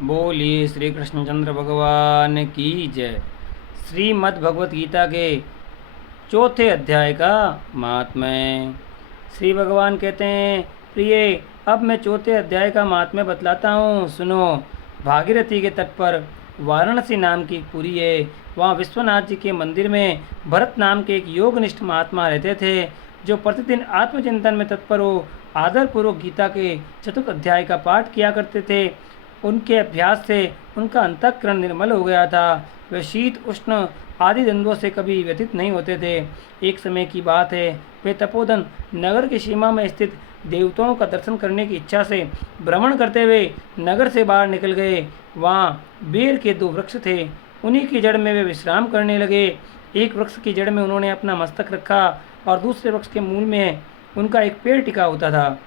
बोलिए श्री कृष्णचंद्र भगवान की जय। श्रीमद् भगवत गीता के चौथे अध्याय का महात्म्य। श्री भगवान कहते हैं, प्रिय, अब मैं चौथे अध्याय का महात्म्य बतलाता हूँ, सुनो। भागीरथी के तट पर वाराणसी नाम की एक पुरी है। वहाँ विश्वनाथ जी के मंदिर में भरत नाम के एक योगनिष्ठ महात्मा रहते थे, जो प्रतिदिन आत्मचिंतन में तत्पर हो आदरपूर्वक गीता के चतुर्थ अध्याय का पाठ किया करते थे। उनके अभ्यास से उनका अंतःकरण निर्मल हो गया था। वे शीत उष्ण आदि द्वंद्वों से कभी व्यथित नहीं होते थे। एक समय की बात है, वे तपोवन नगर की सीमा में स्थित देवताओं का दर्शन करने की इच्छा से भ्रमण करते हुए नगर से बाहर निकल गए। वहाँ बेर के दो वृक्ष थे, उन्हीं की जड़ में वे विश्राम करने लगे। एक वृक्ष की जड़ में उन्होंने अपना मस्तक रखा और दूसरे वृक्ष के मूल में उनका एक पेड़ टिका होता था।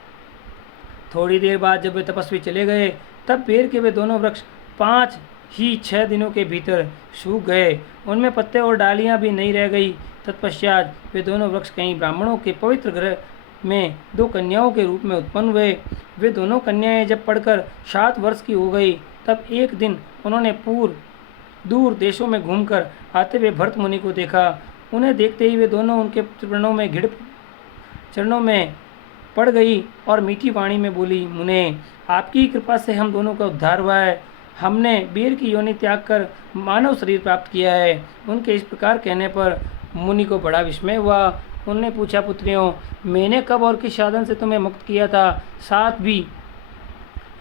थोड़ी देर बाद जब वे तपस्वी चले गए, तब पेड़ के वे दोनों वृक्ष 5 ही 6 दिनों के भीतर सूख गए। उनमें पत्ते और डालियां भी नहीं रह गई। तत्पश्चात वे दोनों वृक्ष कहीं ब्राह्मणों के पवित्र ग्रह में 2 कन्याओं के रूप में उत्पन्न हुए। वे दोनों कन्याएं जब पढ़कर 7 वर्ष की हो गई, तब एक दिन उन्होंने दूर देशों में घूमकर आते हुए भरत मुनि को देखा। उन्हें देखते ही वे दोनों उनके चरणों में पड़ गई और मीठी वाणी में बोली, मुने, आपकी कृपा से हम दोनों का उद्धार हुआ है। हमने वीर की योनि त्याग कर मानव शरीर प्राप्त किया है। उनके इस प्रकार कहने पर मुनि को बड़ा विस्मय हुआ। उनने पूछा, पुत्रियों, मैंने कब और किस साधन से तुम्हें मुक्त किया था? साथ भी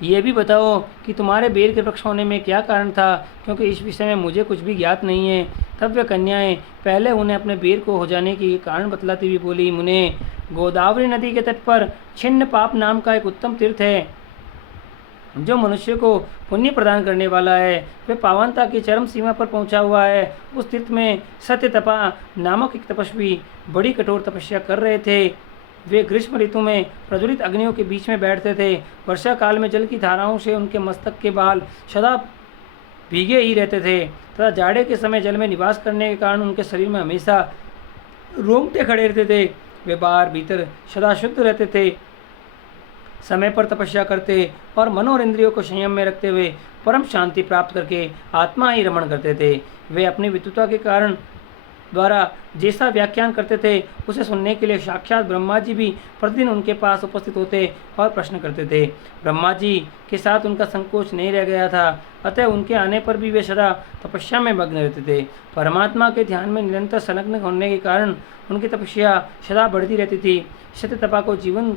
ये भी बताओ कि तुम्हारे बेर के वृक्ष होने में क्या कारण था, क्योंकि इस विषय में मुझे कुछ भी ज्ञात नहीं है। तब वे कन्याएं पहले उन्हें अपने बेर को हो जाने की कारण बतलाती हुई बोली, मुने, गोदावरी नदी के तट पर छिन्न पाप नाम का एक उत्तम तीर्थ है, जो मनुष्य को पुण्य प्रदान करने वाला है। वे पावनता की चरम सीमा पर पहुंचा हुआ है। उस तीर्थ में सत्य तपा नामक एक तपस्वी बड़ी कठोर तपस्या कर रहे थे। वे ग्रीष्म ऋतु में प्रज्वलित अग्नियों के बीच में बैठते थे। वर्षा काल में जल की धाराओं से उनके मस्तक के बाल सदा भीगे ही रहते थे तथा जाड़े के समय जल में निवास करने के कारण उनके शरीर में हमेशा रोंगटे खड़े रहते थे। वे बाहर भीतर सदा शुद्ध रहते थे, समय पर तपस्या करते और मनो और इंद्रियों को संयम में रखते हुए परम शांति प्राप्त करके आत्मा ही रमण करते थे। वे अपनी विद्वता के कारण द्वारा जैसा व्याख्यान करते थे, उसे सुनने के लिए साक्षात ब्रह्मा जी भी प्रतिदिन उनके पास उपस्थित होते और प्रश्न करते थे। ब्रह्मा जी के साथ उनका संकोच नहीं रह गया था, अतः उनके आने पर भी वे सदा तपस्या में मग्न रहते थे। परमात्मा के ध्यान में निरंतर संलग्न होने के कारण उनकी तपस्या सदा बढ़ती रहती थी। सत्य तपा को जीवन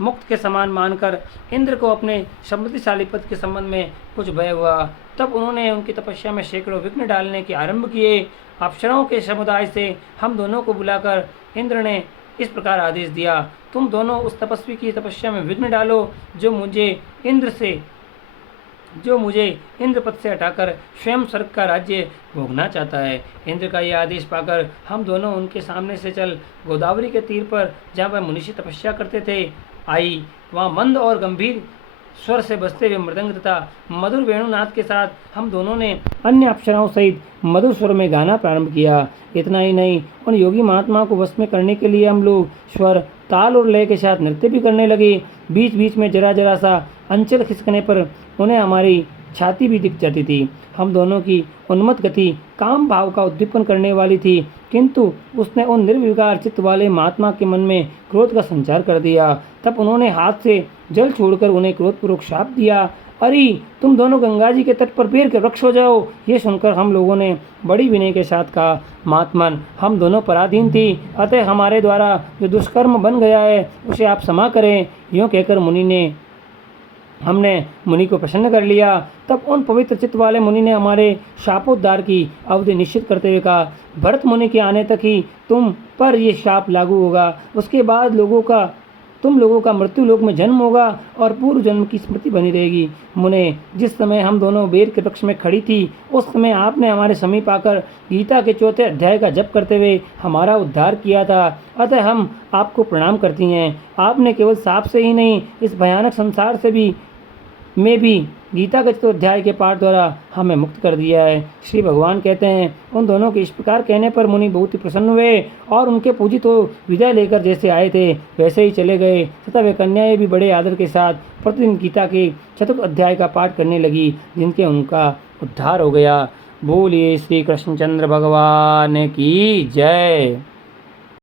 मुक्त के समान मानकर इंद्र को अपने समृद्धिशाली पद के संबंध में कुछ भय हुआ। तब उन्होंने उनकी तपस्या में सैकड़ों विघ्न डालने के आरंभ किए। अप्सराओं के समुदाय से हम दोनों को बुलाकर इंद्र ने इस प्रकार आदेश दिया, तुम दोनों उस तपस्वी की तपस्या में विघ्न डालो, जो मुझे इंद्रपद से हटाकर स्वयं स्वर्ग का राज्य भोगना चाहता है। इंद्र का यह आदेश पाकर हम दोनों उनके सामने से चल गोदावरी के तीर पर, जहाँ वह मनुष्य तपस्या करते थे, आई। वहाँ मंद और गंभीर स्वर से बजते हुए मृदंग तथा मधुर वेणुनाथ के साथ हम दोनों ने अन्य अप्सराओं सहित मधुर स्वर में गाना प्रारंभ किया। इतना ही नहीं, उन योगी महात्मा को वश में करने के लिए हम लोग स्वर, ताल और लय के साथ नृत्य भी करने लगे। बीच बीच में जरा जरा सा अंचल खिसकने पर उन्हें हमारी छाती भी दिख जाती थी। हम दोनों की उन्मत्त गति काम भाव का उद्दीपन करने वाली थी, किंतु उसने उन निर्विकार चित्त वाले महात्मा के मन में क्रोध का संचार कर दिया। तब उन्होंने हाथ से जल छोड़कर उन्हें क्रोधपूर्वक शाप दिया, अरे तुम दोनों गंगा जी के तट पर बेर के वृक्ष हो जाओ। ये सुनकर हम लोगों ने बड़ी विनय के साथ कहा, महात्मन, हम दोनों पराधीन थी, अतः हमारे द्वारा जो दुष्कर्म बन गया है उसे आप क्षमा करें। यूँ कहकर हमने मुनि को प्रसन्न कर लिया। तब उन पवित्र चित्त वाले मुनि ने हमारे शापोद्धार की अवधि निश्चित करते हुए कहा, भरत मुनि के आने तक ही तुम पर ये शाप लागू होगा। उसके बाद तुम लोगों का मृत्यु लोक में जन्म होगा और पूर्व जन्म की स्मृति बनी रहेगी। मुने, जिस समय हम दोनों बेर के वृक्ष में खड़ी थी, उस समय आपने हमारे समीप आकर गीता के चौथे अध्याय का जप करते हुए हमारा उद्धार किया था, अतः हम आपको प्रणाम करती हैं। आपने केवल साप से ही नहीं, इस भयानक संसार से भी में भी गीता के चतुर्थ अध्याय के पाठ द्वारा हमें मुक्त कर दिया है। श्री भगवान कहते हैं, उन दोनों के इस प्रकार कहने पर मुनि बहुत ही प्रसन्न हुए और उनके पूजित तो विदाई लेकर जैसे आए थे वैसे ही चले गए तथा वे कन्याएं भी बड़े आदर के साथ प्रतिदिन गीता के चतुर्थ अध्याय का पाठ करने लगी, जिनके उनका उद्धार हो गया। बोलिए श्री कृष्णचंद्र भगवान की जय।